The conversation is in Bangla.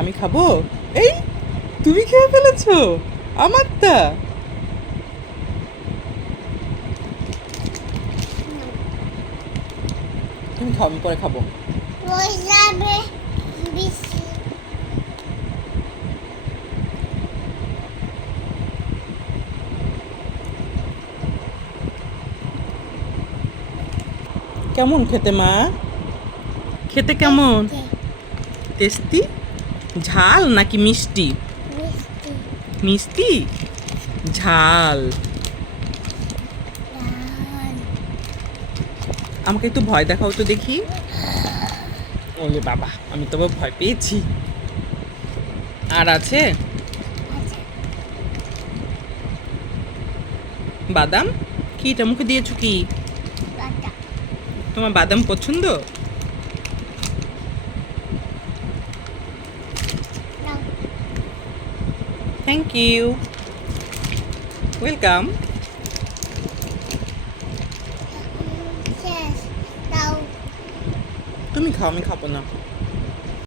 আমি খাবো? এই তুমি খেয়ে ফেলেছো আমারটা। তুমি খাও, আমি পরে খাবো। বসাবে বেশি। কেমন খেতে মা? খেতে কেমন? টেস্টি? ঝাল নাকি মিষ্টি? মিষ্টি মিষ্টি ঝাল। ডাল। আমাকে একটু ভয় দেখাও তো দেখি। ওলে বাবা, আমি তো আবার ভয় পেয়েছি। আর আছে আচ্ছা বাদাম। কি এটা মুখে দিয়েছো কি? বাটা তোমার বাদাম পছন্দ? নাও। Thank you, welcome. শেষ দাও। তুমি খাও, আমি খাবো না।